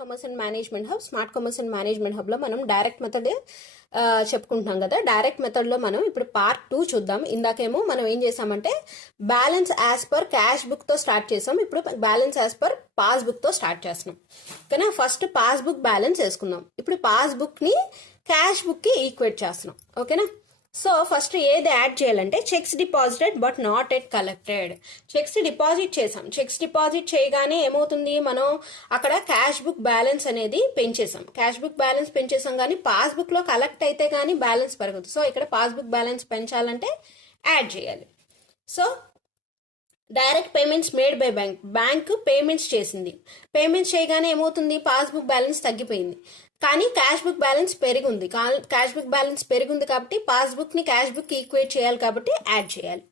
Commerce and management hub. Smart commerce and management హబ్లో మనం direct method చెప్పుకుంటున్నాం కదా. డైరెక్ట్ మెథడ్లో మనం ఇప్పుడు పార్ట్ 2 చూద్దాం. ఇందాకేమో మనం ఏం చేసామంటే బ్యాలెన్స్ యాజ్ పర్ క్యాష్ బుక్తో స్టార్ట్ చేసాం. ఇప్పుడు బ్యాలెన్స్ యాజ్ పర్ పాస్బుక్తో స్టార్ట్ చేస్తున్నాం. ఓకేనా. ఫస్ట్ పాస్బుక్ బ్యాలెన్స్ వేసుకుందాం. ఇప్పుడు పాస్బుక్ని క్యాష్ బుక్కి ఈక్వేట్ చేస్తున్నాం. ఓకేనా. సో ఫస్ట్ ఏది యాడ్ చేయాలంటే checks deposited but not at collected. Checks deposit చేసాం. చెక్స్ డిపాజిట్ చేయగానే ఏమవుతుంది, మనం అక్కడ క్యాష్ బుక్ బ్యాలెన్స్ అనేది పెంచేసాం. క్యాష్ బుక్ బ్యాలెన్స్ పెంచేసాం కానీ పాస్బుక్ లో కలెక్ట్ అయితే కానీ బ్యాలెన్స్ పెరగదు. సో ఇక్కడ పాస్బుక్ బ్యాలెన్స్ పెంచాలంటే యాడ్ చేయాలి. So direct payments made by bank payments చేసింది. పేమెంట్స్ చేయగానే ఏమవుతుంది, పాస్బుక్ బ్యాలెన్స్ తగ్గిపోయింది. కానీ క్యాష్ బుక్ బ్యాలెన్స్ పెరిగింది. క్యాష్ బుక్ బ్యాలెన్స్ పెరిగింది కాబట్టి పాస్బుక్ ని క్యాష్ బుక్ ఈక్వేట్ చేయాలి కాబట్టి యాడ్ చేయాలి.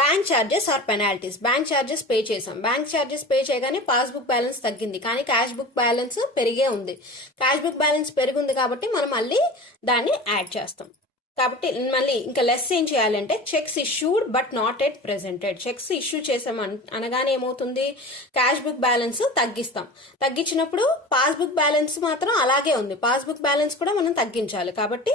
Bank charges or penalties. Bank charges pay చేసాం. బ్యాంక్ ఛార్జెస్ పే చేయగానే పాస్బుక్ బ్యాలెన్స్ తగ్గింది కానీ క్యాష్ బుక్ బ్యాలెన్స్ పెరిగే ఉంది. క్యాష్ బుక్ బ్యాలెన్స్ పెరిగింది కాబట్టి మనం మళ్ళీ దాన్ని యాడ్ చేస్తాం. కాబట్టి మళ్ళీ ఇంకా లెస్ ఏం చేయాలంటే checks issued but not at presented. Checks issue చేసాం అనగానే ఏమవుతుంది, క్యాష్ బుక్ బ్యాలెన్స్ తగ్గిస్తాం. తగ్గించినప్పుడు పాస్బుక్ బ్యాలెన్స్ మాత్రం అలాగే ఉంది. పాస్బుక్ బ్యాలెన్స్ కూడా మనం తగ్గించాలి. కాబట్టి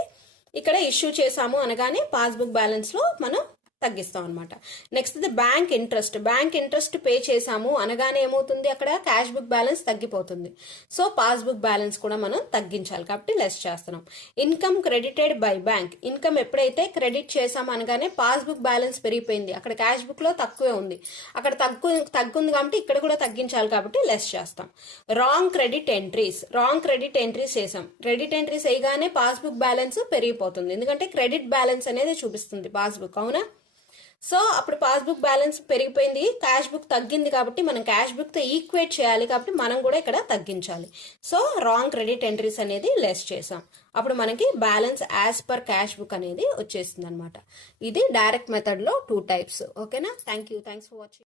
ఇక్కడ ఇష్యూ చేసాము అనగానే పాస్బుక్ బ్యాలెన్స్ లో మనం తగ్గిస్తాం అనమాట. Next bank interest. Bank interest pay చేసాము అనగానే ఏమవుతుంది, అక్కడ క్యాష్ బుక్ బ్యాలెన్స్ తగ్గిపోతుంది. సో పాస్బుక్ బ్యాలెన్స్ కూడా మనం తగ్గించాలి కాబట్టి లెస్ చేస్తున్నాం. Income credited by bank. Income ఎప్పుడైతే క్రెడిట్ చేసాము అనగానే పాస్బుక్ బ్యాలెన్స్ పెరిగిపోయింది. అక్కడ క్యాష్ బుక్ లో తక్కువే ఉంది, అక్కడ తగ్గుంది కాబట్టి ఇక్కడ కూడా తగ్గించాలి కాబట్టి లెస్ చేస్తాం. Wrong credit entries. Wrong credit entries చేసాం. క్రెడిట్ ఎంట్రీస్ వేయగానే పాస్బుక్ బ్యాలెన్స్ పెరిగిపోతుంది. ఎందుకంటే క్రెడిట్ బ్యాలెన్స్ అనేది చూపిస్తుంది పాస్బుక్. అవునా. సో అప్పుడు పాస్బుక్ బ్యాలెన్స్ పెరిగిపోయింది, క్యాష్ బుక్ తగ్గింది కాబట్టి మనం క్యాష్ బుక్ తో ఈక్వేట్ చేయాలి కాబట్టి మనం కూడా ఇక్కడ తగ్గించాలి. సో రాంగ్ క్రెడిట్ ఎంట్రీస్ అనేది లెస్ చేసాం. అప్పుడు మనకి balance as per cash book అనేది వచ్చేస్తుంది అనమాట. ఇది డైరెక్ట్ మెథడ్ లో 2 టైప్స్. ఓకేనా. Thanks for watching.